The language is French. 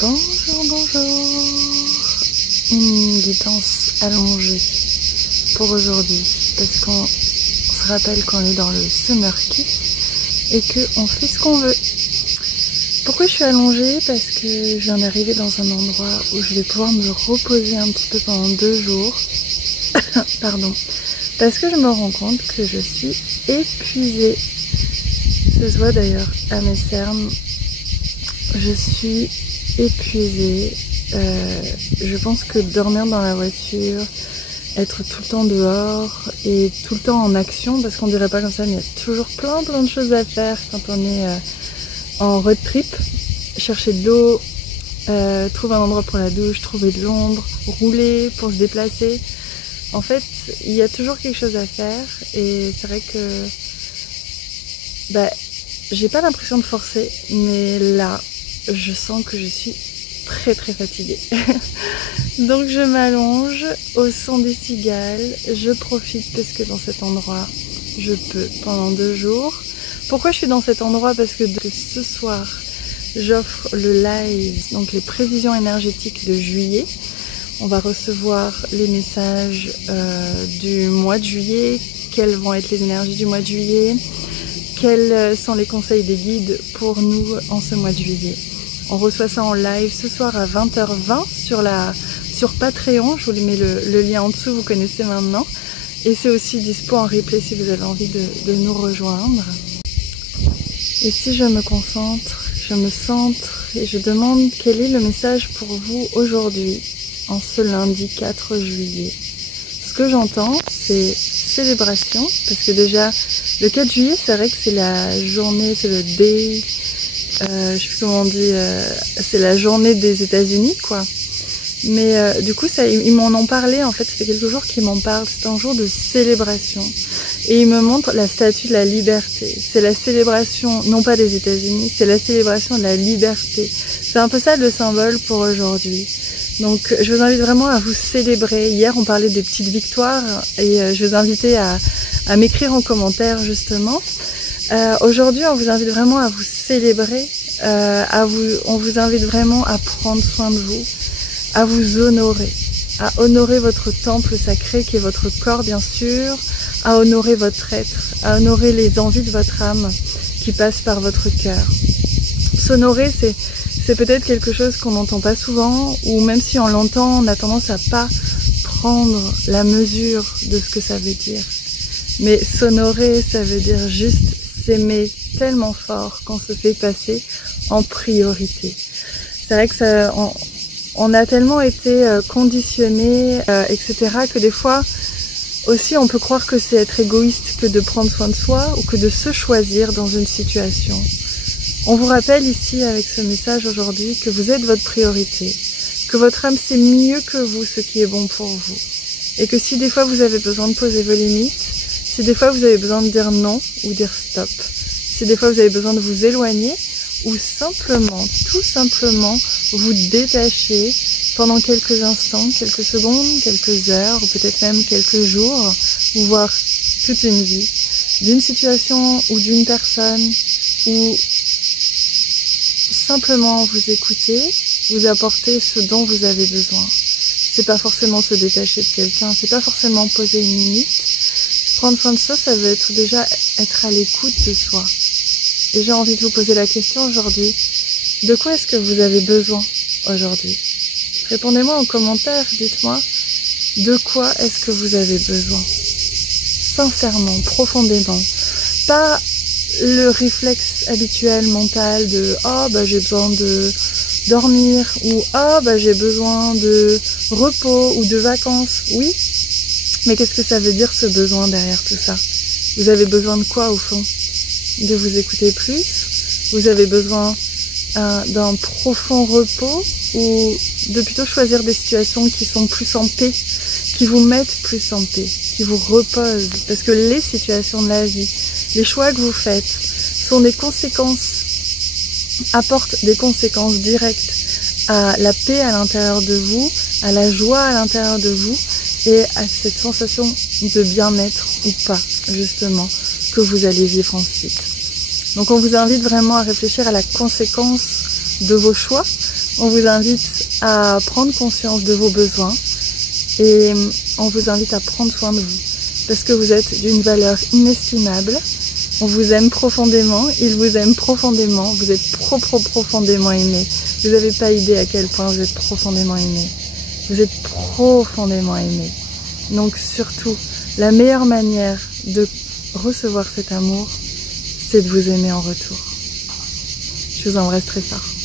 Bonjour, bonjour. Une guidance allongée pour aujourd'hui parce qu'on se rappelle qu'on est dans le summer kick et qu'on fait ce qu'on veut. Pourquoi je suis allongée? Parce que je viens d'arriver dans un endroit où je vais pouvoir me reposer un petit peu pendant 2 jours. Pardon. Parce que je me rends compte que je suis épuisée. Ça se voit d'ailleurs à mes cernes. Je suis épuisée. Je pense que dormir dans la voiture, être tout le temps dehors et tout le temps en action, parce qu'on dirait pas comme ça, mais il y a toujours plein de choses à faire quand on est en road trip. Chercher de l'eau, trouver un endroit pour la douche, trouver de l'ombre, rouler pour se déplacer. En fait, il y a toujours quelque chose à faire et c'est vrai que j'ai pas l'impression de forcer, mais là, je sens que je suis très fatiguée. Donc je m'allonge au son des cigales, je profite parce que dans cet endroit, je peux pendant 2 jours. Pourquoi je suis dans cet endroit? Parce que ce soir, j'offre le live, donc les prévisions énergétiques de juillet. On va recevoir les messages du mois de juillet, quelles vont être les énergies du mois de juillet, quels sont les conseils des guides pour nous en ce mois de juillet. On reçoit ça en live ce soir à 20h20 sur Patreon. Je vous mets le lien en dessous, vous connaissez maintenant. Et c'est aussi dispo en replay si vous avez envie de nous rejoindre. Et si je me concentre, je me centre et je demande quel est le message pour vous aujourd'hui, en ce lundi 4 juillet. Ce que j'entends, c'est célébration, parce que déjà, le 4 juillet, c'est vrai que c'est la journée, c'est le day, je sais plus comment on dit, c'est la journée des États-Unis, quoi. Mais du coup, ils m'en ont parlé, en fait, ça fait quelques jours qu'ils m'en parlent. C'est un jour de célébration. Et ils me montrent la statue de la liberté. C'est la célébration, non pas des États-Unis, c'est la célébration de la liberté. C'est un peu ça le symbole pour aujourd'hui. Donc, je vous invite vraiment à vous célébrer. Hier, on parlait des petites victoires et je vous invite à m'écrire en commentaire, justement. Aujourd'hui, on vous invite vraiment à vous célébrer. On vous invite vraiment à prendre soin de vous, à vous honorer, à honorer votre temple sacré qui est votre corps, bien sûr, à honorer votre être, à honorer les envies de votre âme qui passent par votre cœur. S'honorer, c'est peut-être quelque chose qu'on n'entend pas souvent, ou même si on l'entend, on a tendance à pas prendre la mesure de ce que ça veut dire. Mais s'honorer, ça veut dire juste s'aimer tellement fort qu'on se fait passer en priorité. C'est vrai que on a tellement été conditionnés, etc., que des fois aussi on peut croire que c'est être égoïste que de prendre soin de soi ou que de se choisir dans une situation. On vous rappelle ici avec ce message aujourd'hui que vous êtes votre priorité, que votre âme sait mieux que vous ce qui est bon pour vous. Et que si des fois vous avez besoin de poser vos limites, si des fois vous avez besoin de dire non ou dire stop, si des fois vous avez besoin de vous éloigner ou simplement, tout simplement, vous détacher pendant quelques instants, quelques secondes, quelques heures ou peut-être même quelques jours ou voire toute une vie d'une situation ou d'une personne ou simplement vous écouter, vous apporter ce dont vous avez besoin. C'est pas forcément se détacher de quelqu'un, c'est pas forcément poser une limite. Prendre soin de soi, ça veut être déjà être à l'écoute de soi. Et j'ai envie de vous poser la question aujourd'hui, de quoi est-ce que vous avez besoin aujourd'hui? Répondez-moi en commentaire, dites-moi, de quoi est-ce que vous avez besoin? Sincèrement, profondément. Pas le réflexe habituel mental de « Ah, j'ai besoin de dormir » ou « Ah, j'ai besoin de repos ou de vacances ». Oui, mais qu'est-ce que ça veut dire ce besoin derrière tout ça? Vous avez besoin de quoi au fond? De vous écouter plus? Vous avez besoin d'un profond repos ou de plutôt choisir des situations qui sont plus en paix, qui vous mettent plus en paix, qui vous reposent? Parce que les situations de la vie, les choix que vous faites sont des conséquences, apportent des conséquences directes à la paix à l'intérieur de vous, à la joie à l'intérieur de vous et à cette sensation de bien-être ou pas, justement, que vous allez vivre ensuite. Donc on vous invite vraiment à réfléchir à la conséquence de vos choix, on vous invite à prendre conscience de vos besoins et on vous invite à prendre soin de vous parce que vous êtes d'une valeur inestimable. On vous aime profondément, il vous aime profondément, vous êtes profondément aimé. Vous n'avez pas idée à quel point vous êtes profondément aimé. Vous êtes profondément aimé. Donc surtout, la meilleure manière de recevoir cet amour, c'est de vous aimer en retour. Je vous embrasse très fort.